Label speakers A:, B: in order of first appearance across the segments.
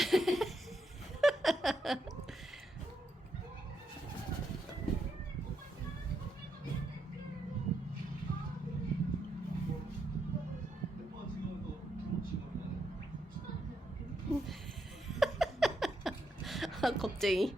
A: 아, 겁쟁이.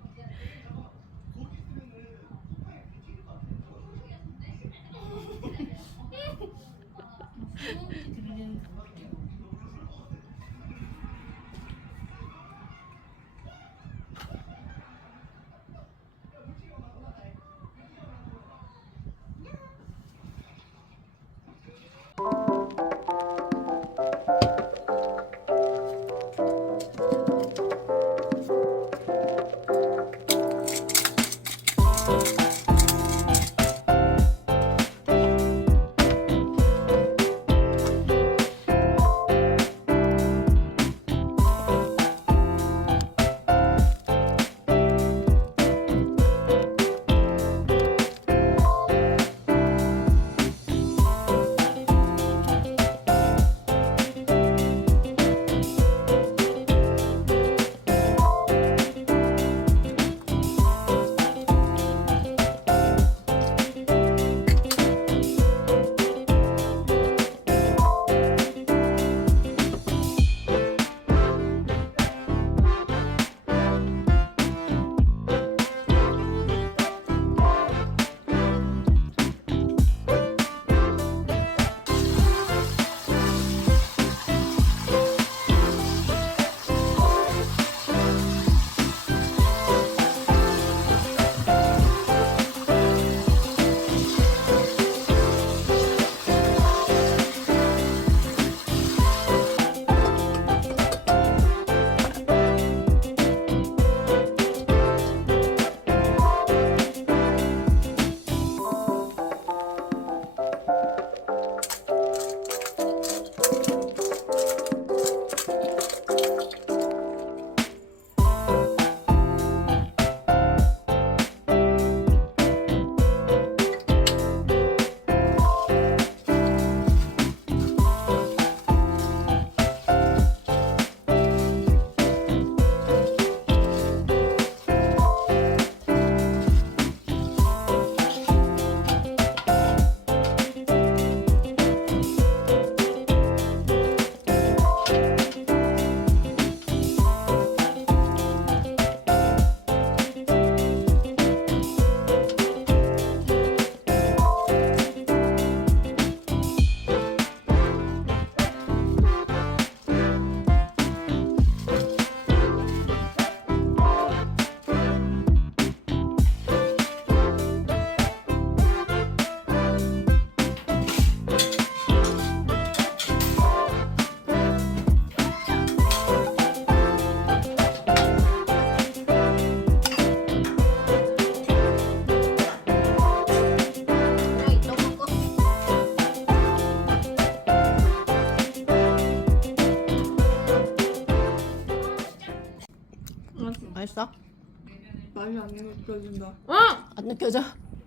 B: 많이 안 느껴진다.
C: 어!
A: 안 느껴져?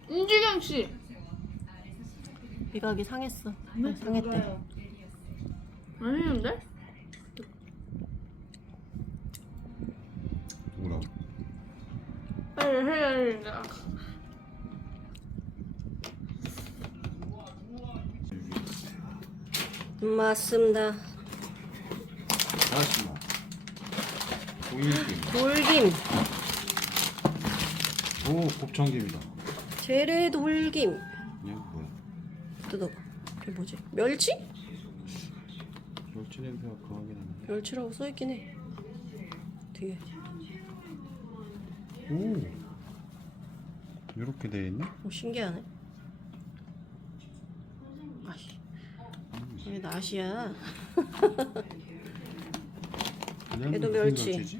C: 윤주경 씨.
A: 미각이 상했어. 아, 상했대.
C: 아니는데?
D: 뭐라고?
C: 빨리 해야 된다.
A: 맞습니다.
D: 다시마 고일김
A: 돌김.
D: 오 곱창김이다
A: 재래 돌김.
D: 그냥 뭐야
A: 뜯어봐. 그게 뭐지? 멸치?
D: 멸치 냄새가 강하게 나네
A: 멸치라고 써있긴 해. 뒤에.
D: 오 이렇게 돼 있네?
A: 오, 신기하네. 아씨. 왜 낫이야?
D: 그냥
A: 얘도 멸치.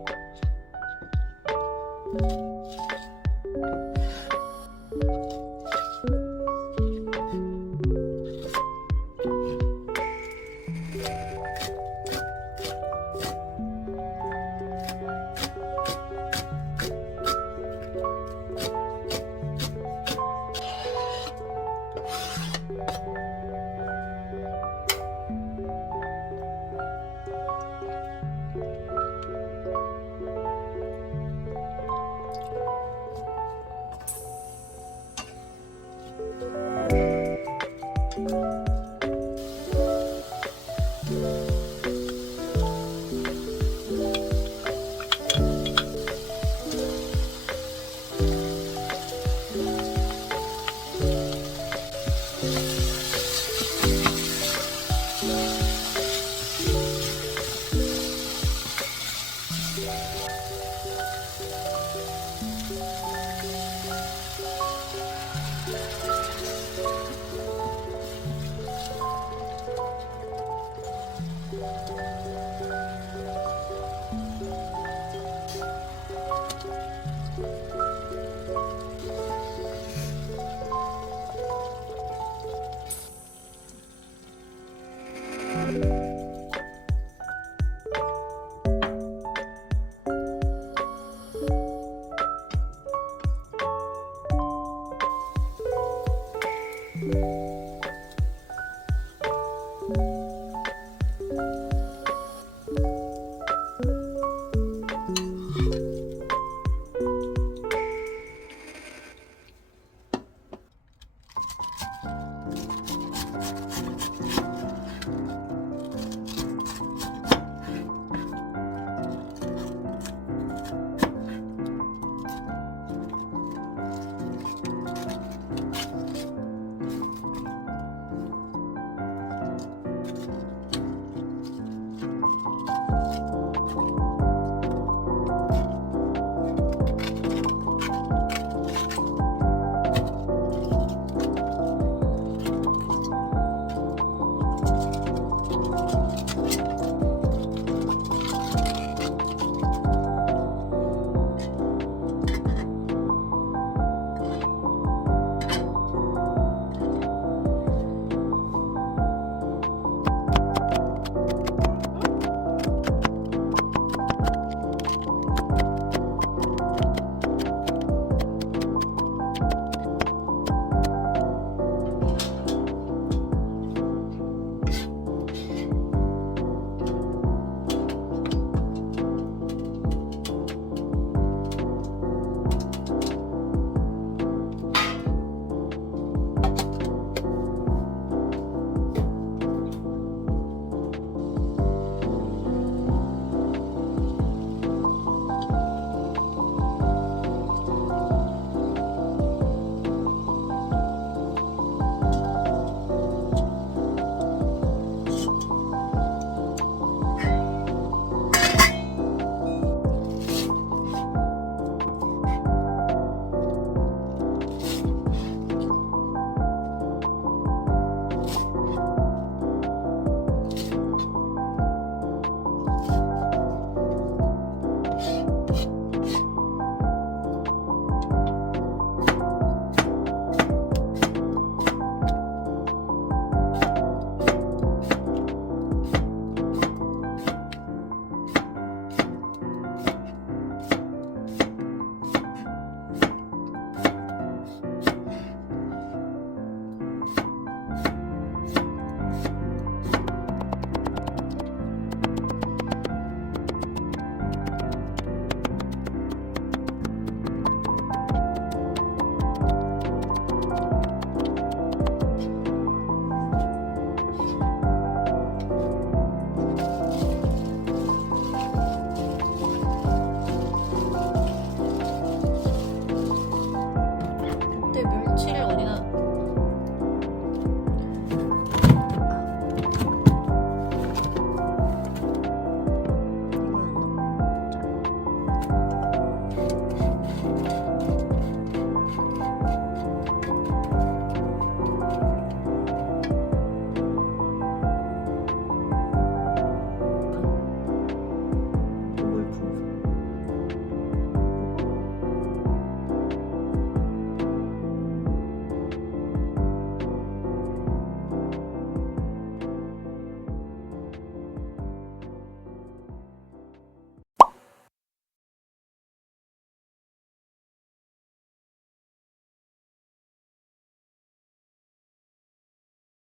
D: Thank
A: you.